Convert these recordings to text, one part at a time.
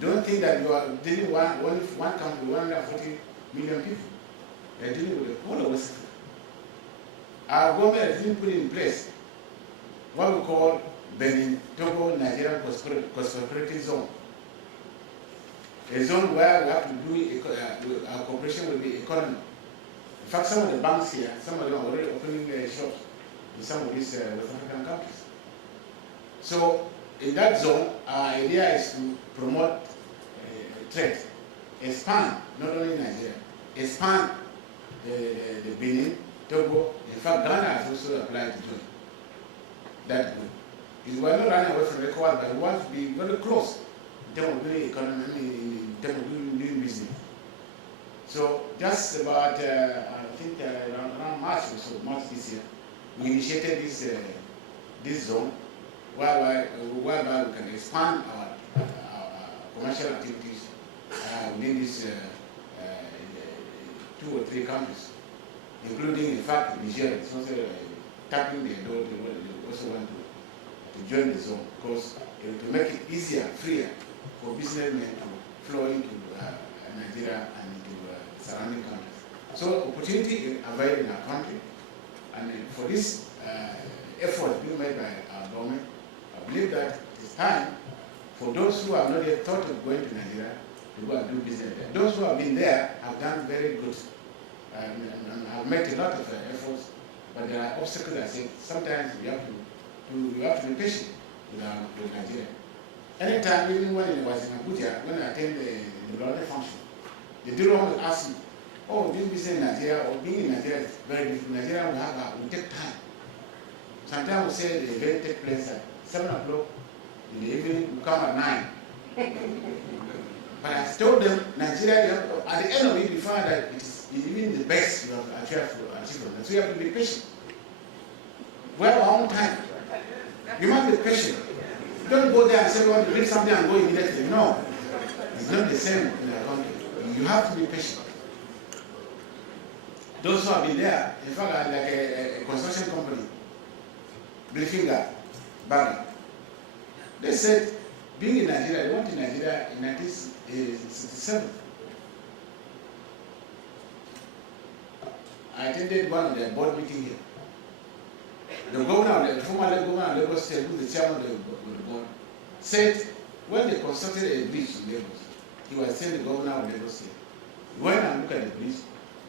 Don't think that you are dealing with only one country, 140 million people. They're dealing with the whole of West Africa. Our government has been put in place what we call Benin, Togo, Nigerian Prosperity Zone. A zone where we have to do our cooperation with the economy. In fact, some of the banks here, some of them are already opening shops in some of these West African countries. So, in that zone, our idea is to promote trade, expand, not only Nigeria, expand the Benin, Togo. In fact, Ghana has also applied to join that group. We are not running away from the ECOWAS, but we want to be very close in terms of doing economy, in terms of doing business. So, just about, I think around March or so, March this year, we initiated this zone whereby we can expand our commercial activities within these 2 or 3 countries, including, in fact, Nigeria. It's also tapping the door. They also want to join the zone because to make it easier, freer for businessmen to flow into Nigeria and into surrounding countries. So opportunity is available in our country, and for this effort being made by our government, I believe that it's time for those who have not yet thought of going to Nigeria to go and do business there. Those who have been there have done very good and have made a lot of efforts, but there are obstacles. I say sometimes we have to be patient with Nigeria. Anytime, even when I was in Abuja, when I attended the London function, the dealer will ask me, "Oh, doing business in Nigeria or being in Nigeria is very difficult. Nigeria will take time. Sometimes we say the event take place at 7 o'clock in the evening, we come at 9. But I told them, Nigeria, at the end of it, you find that it is even the best you have achieved. So you have to be patient. We have our own time. You must be patient. Don't go there and say, "Well, read something and go immediately." No. It's not the same in our country. You have to be patient. Those who have been there, in fact, like a construction company, Blifinger, Bari, they said, being in Nigeria, they went to Nigeria in 1967. I attended one of their board meeting here. The governor, the former governor of Lagos State, who is the chairman of the board, said when they constructed a bridge in Lagos, he was saying the governor of Lagos State, when I look at the bridge,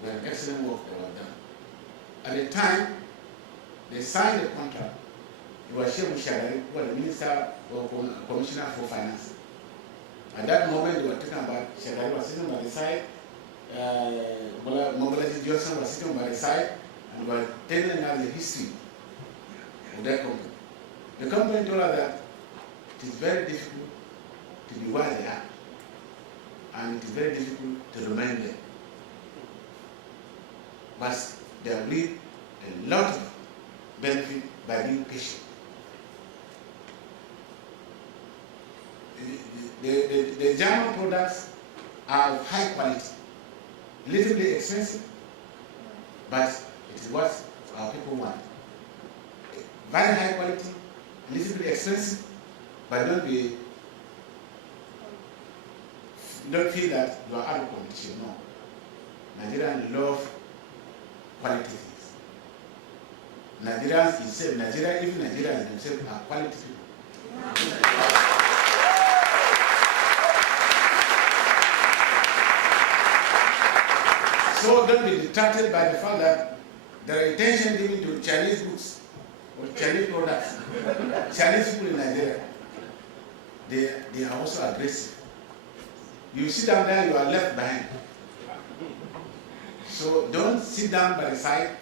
there was excellent work that was done. At the time, they signed the contract. It was Sheikh Shagari, who was the minister or commissioner for finance. At that moment, they were talking about Shagari was sitting by the side, Mobalaji Johnson was sitting by the side, and was telling us the history of that company. The company told us that it is very difficult to be where they are, and it is very difficult to remain there. But they have reaped a lot of benefit by being patient. The German products are of high quality, a little bit expensive, but it is what our people want. Very high quality, a little bit expensive, but don't feel that you are out of competition. No. Nigerians love quality things. Nigerians themselves are quality people. So don't be detracted by the fact that there are attention given to Chinese goods or Chinese products. Chinese people in Nigeria, they are also aggressive. You sit down there, you are left behind. So don't sit down by the side.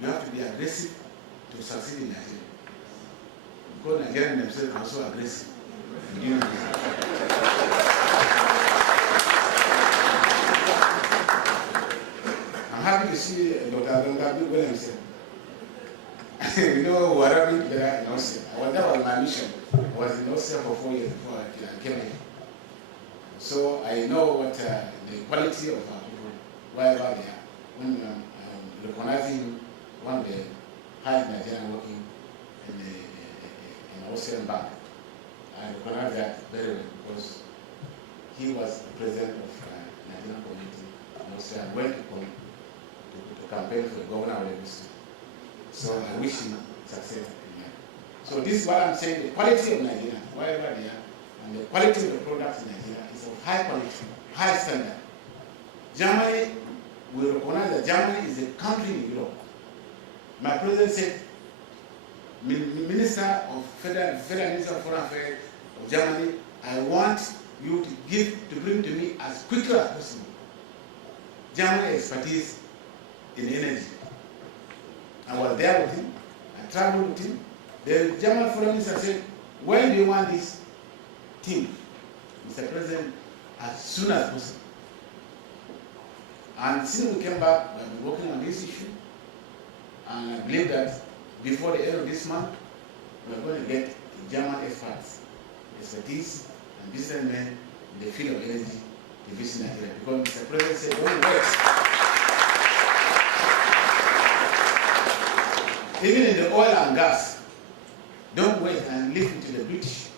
You have to be aggressive to succeed in Nigeria. Because Nigerians themselves are also aggressive. I'm happy to see Dr. Adongabi Williams. You know, Warabi there in Austria. That was my mission. I was in Austria for 4 years before I came here. So I know what the quality of our people, wherever they are. When I'm recognizing one of the highest Nigerian working in an Austrian bank. I recognize that very well because he was the president of Nigerian community and also I went to campaign for the governor of Lagos State. So I wish him success in that. So this is what I'm saying, the quality of Nigeria, wherever they are, and the quality of the products in Nigeria is of high quality, high standard. Germany, we recognize that Germany is a country in Europe. My president said, Minister of Federal Minister of Foreign Affairs of Germany, I want you to bring to me as quickly as possible German expertise in energy. I was there with him, I traveled with him. The German Foreign Minister said, when do you want this team, Mr. President, as soon as possible? And since we came back, we've been working on this issue, and I believe that before the end of this month, we're going to get German experts, expertise, and businessmen in the field of energy to visit Nigeria. Because Mr. President said, don't wait. Even in the oil and gas, don't wait and leave it to the British.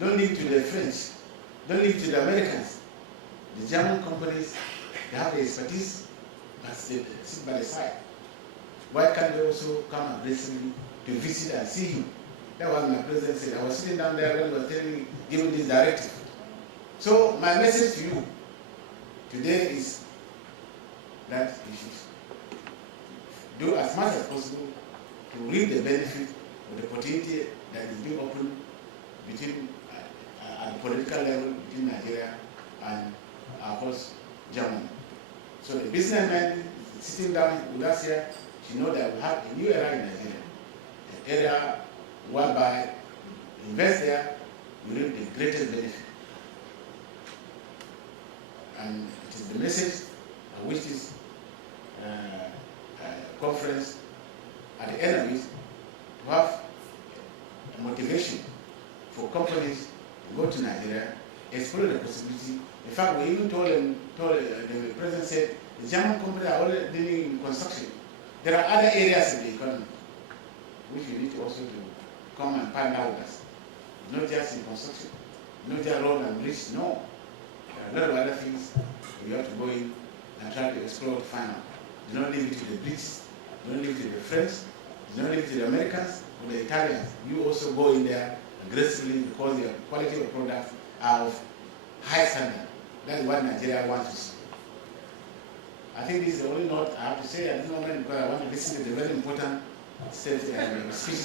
Don't leave it to the French. Don't leave it to the Americans. The German companies, they have the expertise, but they sit by the side. Why can't they also come aggressively to visit and see you? That was my president said. I was sitting down there when he was telling me, giving this directive. So my message to you today is that you should do as much as possible to reap the benefit of the opportunity that is being opened between at the political level between Nigeria and our host Germany. So the businessmen sitting down with us here should know that we have a new era in Nigeria, an era whereby invest there, we reap the greatest benefit. And it is the message I wish this conference, at the end of it, to have a motivation for companies to go to Nigeria, explore the possibility. In fact, we even told the president said, the German companies are already dealing in construction. There are other areas in the economy which you need to also to come and partner with us. Not just in construction, not just road and bridge, no. There are a lot of other things we have to go in and try to explore to find out. Do not leave it to the British, do not leave it to the French, do not leave it to the Americans or the Italians. You also go in there aggressively because the quality of products are of high standard. That is what Nigeria wants to see. I think this is the only note I have to say at this moment because I want to listen to the very important speeches.